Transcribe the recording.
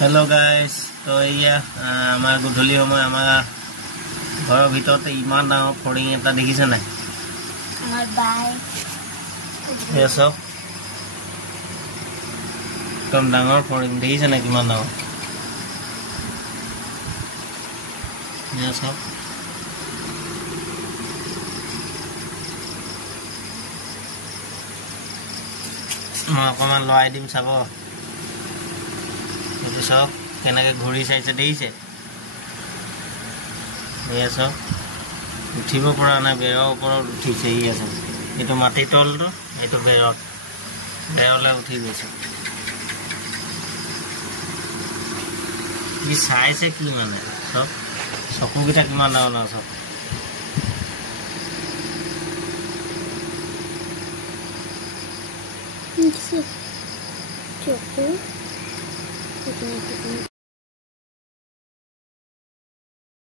Hello guys, तो ये हमारा गुधुली हो मैं हमारा घर भीतर तो इमान डांग फोड़ेंगे ता देखी से नहीं हमार बाय ये सब कम डांग फोड़ेंगे देखी से नहीं किमान डांग ये सब অকমান লৰাই দিম চাব এইটো সব কেনেকৈ ঘূৰি চাইছে দেখিছে এয়া সব উঠিব পৰা নাই বেৰৰ ওপৰত উঠিছে ইয়া সব এইটো মাটি তলটো এইটো বেৰলৈ উঠি গৈছে ই চাইছে কি মানে সব চকুকেইটা কিমান ডাঙৰ ডাঙৰ সব Choco.